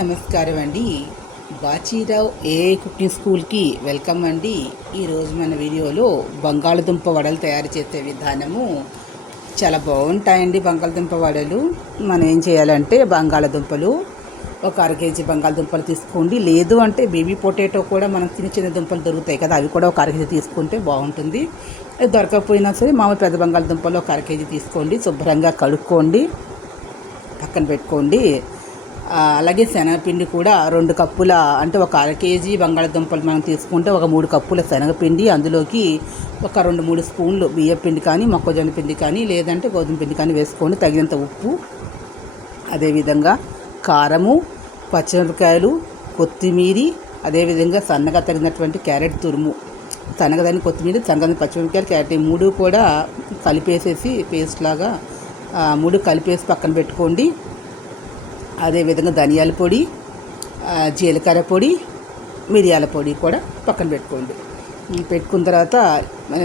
నమస్కారం అండి. Bachirao AI cooking స్కూల్కి వెల్కమ్ అండి. ఈరోజు మన వీడియోలో బంగాళదుంప వడలు తయారు చేసే విధానము చాలా బాగుంటాయండి. బంగాళదుంప వడలు మనం ఏం చేయాలంటే బంగాళదుంపలు ఒక 1/2 కేజీ బంగాళదుంపలు తీసుకోండి. లేదు అంటే బేబీ పొటాటో కూడా మనకు చిన్న చిన్న దుంపలు దొరుకుతాయి కదా, అవి కూడా ఒక 1/2 కేజీ తీసుకుంటే బాగుంటుంది. దొరకకపోయినా సరే మామూలు పెద్ద బంగాళదుంపలు ఒక 1/2 కేజీ తీసుకోండి. శుభ్రంగా కడుక్కోండి, పక్కన పెట్టుకోండి. అలాగే శనగపిండి కూడా 2 కప్పుల, అంటే ఒక 1/2 కేజీ బంగాళదుంపలు మనం తీసుకుంటే ఒక 3 కప్పుల శనగపిండి, అందులోకి ఒక 2-3 స్పూన్లు బియ్యపిండి కానీ మొక్కజొన్న పిండి కానీ లేదంటే గోధుమ పిండి కానీ వేసుకోండి. తగినంత ఉప్పు, అదేవిధంగా కారము, పచ్చిమిరపకాయలు, కొత్తిమీర, అదేవిధంగా సన్నగా తగినటువంటి క్యారెట్ తురుము, సన్నగా తగిన కొత్తిమీర, సన్నగా పచ్చిమిరపకాయలు, క్యారెట్ 3 కూడా కలిపేసేసి పేస్ట్ లాగా 3 కలిపేసి పక్కన పెట్టుకోండి. అదేవిధంగా ధనియాల పొడి, జీలకర్ర పొడి, మిరియాల పొడి కూడా పక్కన పెట్టుకోండి. పెట్టుకున్న తర్వాత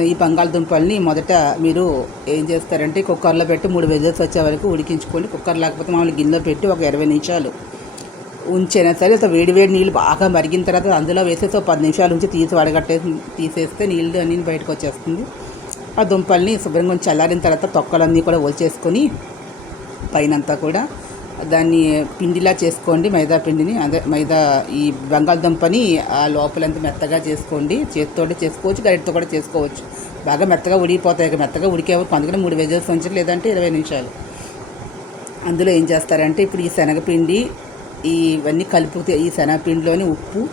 ఈ బంగాళదుంపల్ని మొదట మీరు ఏం చేస్తారంటే కుక్కర్లో పెట్టి 3 విజిల్స్ వచ్చే వరకు ఉడికించుకోండి. కుక్కర్ లేకపోతే మామూలు గిన్నెలో పెట్టి ఒక 20 నిమిషాలు ఉంచైనా సరే, వేడి నీళ్ళు బాగా మరిగిన తర్వాత అందులో వేసేసి ఒక 10 నిమిషాల నుంచి తీసేస్తే నీళ్ళు అన్నీ బయటకు వచ్చేస్తుంది. ఆ దుంపల్ని శుభ్రంగా చల్లారిన తర్వాత తొక్కలన్నీ కూడా ఒలిచేసుకొని పైనంతా కూడా దాన్ని పిండిలా చేసుకోండి. మైదా పిండిని, మైదా ఈ బంగాళదుంపని ఆ లోపలంతా మెత్తగా చేసుకోండి. చేతితో చేసుకోవచ్చు, గరిటతో కూడా చేసుకోవచ్చు. బాగా మెత్తగా ఉడికిపోతాయి. మెత్తగా ఉడికేవరకు అందుకని 3 విజిల్స్ ఉంచాలి, లేదంటే 20 నిమిషాలు. అందులో ఏం చేస్తారంటే ఇప్పుడు ఈ శనగపిండి ఇవన్నీ కలుపుతాయి. ఈ శనగపిండిలోని ఉప్పు,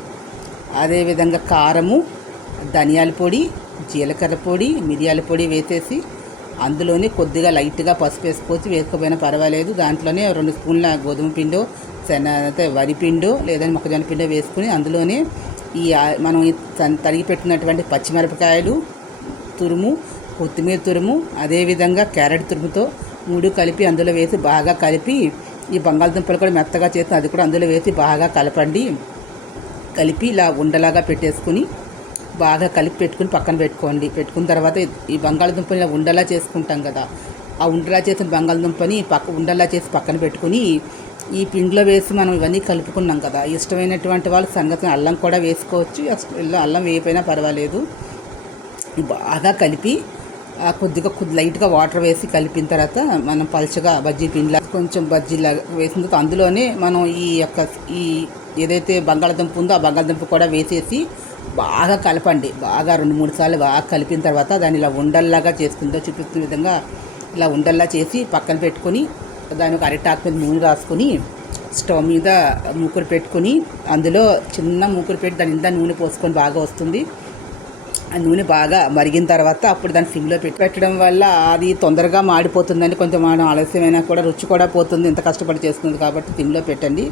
అదేవిధంగా కారము, ధనియాల పొడి, జీలకర్ర పొడి, మిరియాల పొడి వేసేసి అందులోనే కొద్దిగా లైట్గా పసుపు వేసుకోవచ్చు, వేసుకోపోయినా పర్వాలేదు. దాంట్లోనే 2 స్పూన్ల గోధుమ పిండో వరి పిండో లేదంటే మొక్కజొన్న పిండో వేసుకుని అందులోనే ఈ మనం తరిగి పెట్టినటువంటి పచ్చిమిరపకాయలు తురుము, కొత్తిమీర తురుము, అదేవిధంగా క్యారెట్ తురుముతో 3 కలిపి అందులో వేసి బాగా కలిపి ఈ బంగాళదుంపలు కూడా మెత్తగా చేసి అది కూడా అందులో వేసి బాగా కలపండి. కలిపి ఇలా ఉండలాగా పెట్టేసుకుని బాగా కలిపి పెట్టుకుని పక్కన పెట్టుకోండి. పెట్టుకున్న తర్వాత ఈ బంగాళదుంపని ఉండలా చేసుకుంటాం కదా, ఆ ఉండలా చేసిన బంగాళదుంపని ఉండలా చేసి పక్కన పెట్టుకుని ఈ పిండిలో వేసి మనం ఇవన్నీ కలుపుకున్నాం కదా. ఇష్టమైనటువంటి వాళ్ళు సంగతి అల్లం కూడా వేసుకోవచ్చు, అల్లం వేయకపోయినా పర్వాలేదు. బాగా కలిపి కొద్దిగా లైట్గా వాటర్ వేసి కలిపిన తర్వాత మనం పలుచగా బజ్జీ పిండిలా కొంచెం బజ్జీలా వేసిన తర్వాత అందులోనే మనం ఈ ఏదైతే బంగాళదుంప ఉందో ఆ బంగాళదుంప కూడా వేసేసి బాగా కలపండి. బాగా 2-3 సార్లు బాగా కలిపిన తర్వాత దాన్ని ఇలా ఉండల్లాగా చేసుకుందో చూపిస్తున్న విధంగా ఇలా ఉండల్లా చేసి పక్కన పెట్టుకొని దాని ఒక అరిటాకు మీద నూనె రాసుకొని స్టవ్ మీద మూకుడు పెట్టుకొని అందులో చిన్న మూకుడు పెట్టి దాని నిండా నూనె పోసుకొని బాగా వస్తుంది. ఆ నూనె బాగా మరిగిన తర్వాత అప్పుడు దాన్ని సిమ్లో పెట్టడం వల్ల అది తొందరగా మాడిపోతుందండి. కొంచెం ఆలస్యమైనా కూడా రుచి కూడా పోతుంది, ఎంత కష్టపడి చేసుకుంది కాబట్టి సిమ్లో పెట్టండి.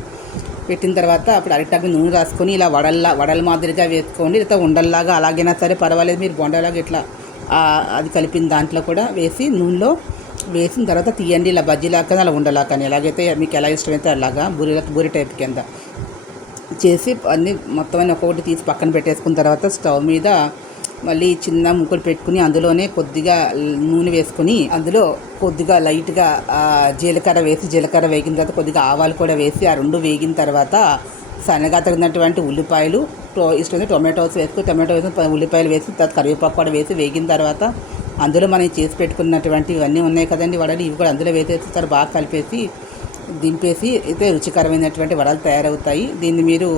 పెట్టిన తర్వాత అప్పుడు అరిటాకు నూనె రాసుకొని ఇలా వడల మాదిరిగా వేసుకోండి, లేదా ఉండల్లాగా అలాగైనా సరే పర్వాలేదు. మీరు బొండలాగా ఇట్లా అది కలిపిన దాంట్లో కూడా వేసి నూనెలో వేసిన తర్వాత తీయండి. ఇలా బజ్జీలాగా అలా ఉండలాగా కానీ ఎలాగైతే మీకు ఎలా ఇష్టమైతే అలాగా బూరి టైప్ కింద చేసి అన్నీ మొత్తం ఒక్కొక్కటి తీసి పక్కన పెట్టేసుకున్న తర్వాత స్టవ్ మీద మళ్ళీ చిన్న ముక్కలు పెట్టుకుని అందులోనే కొద్దిగా నూనె వేసుకొని అందులో కొద్దిగా లైట్గా జీలకర్ర వేగిన తర్వాత కొద్దిగా ఆవాలు కూడా వేసి ఆ 2 వేగిన తర్వాత సన్నగా తగినటువంటి ఉల్లిపాయలు, ఇష్టమైతే టొమాటోస్ టొమాటో వేసి ఉల్లిపాయలు వేసి తర్వాత కరివేపాకు కూడా వేసి వేగిన తర్వాత అందులో మనం చేసి పెట్టుకున్నటువంటి ఇవన్నీ ఉన్నాయి కదండి వడలు, ఇవి కూడా అందులో వేసేసి తర్వాత బాగా కలిపేసి దింపేసి అయితే రుచికరమైనటువంటి వడలు తయారవుతాయి. దీన్ని మీరు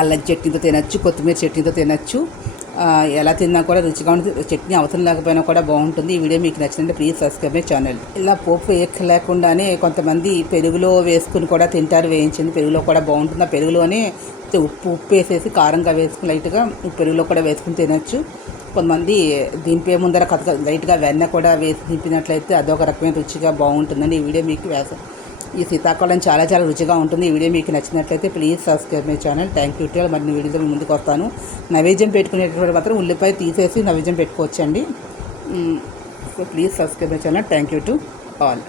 అల్లం చట్నీతో తినచ్చు, కొత్తిమీర చట్నీతో తినచ్చు. ఎలా తిన్నా కూడా రుచిగా ఉంటుంది. చట్నీ అవసరం లేకపోయినా కూడా బాగుంటుంది. ఈ వీడియో మీకు నచ్చినట్టు ప్లీజ్ సబ్స్క్రైబ్ మై ఛానల్. ఇలా పోపు లేకుండానే కొంతమంది పెరుగులో వేసుకుని కూడా తింటారు, వేయించింది పెరుగులో కూడా బాగుంటుంది. ఆ పెరుగులోనే ఉప్పు వేసేసి కారంగా వేసుకుని లైట్గా పెరుగులో కూడా వేసుకుని తినచ్చు. కొంతమంది దింపే ముందర లైట్గా వెన్న కూడా వేసి దింపినట్లయితే అదొక రకమైన రుచిగా బాగుంటుందండి. ఈ వీడియో మీకు ఈ సీతాఫలం చాలా రుచిగా ఉంటుంది. ఈ వీడియో మీకు నచ్చినట్లయితే please subscribe my channel. Thank you to all. మరిన్ని వీడియోతో మీ ముందుకు వస్తాను. నైవేద్యం పెట్టుకునేటప్పుడు మాత్రం ఉల్లిపాయ తీసేసి నైవేద్యం పెట్టుకోవచ్చండి. So please subscribe my channel. Thank you to all.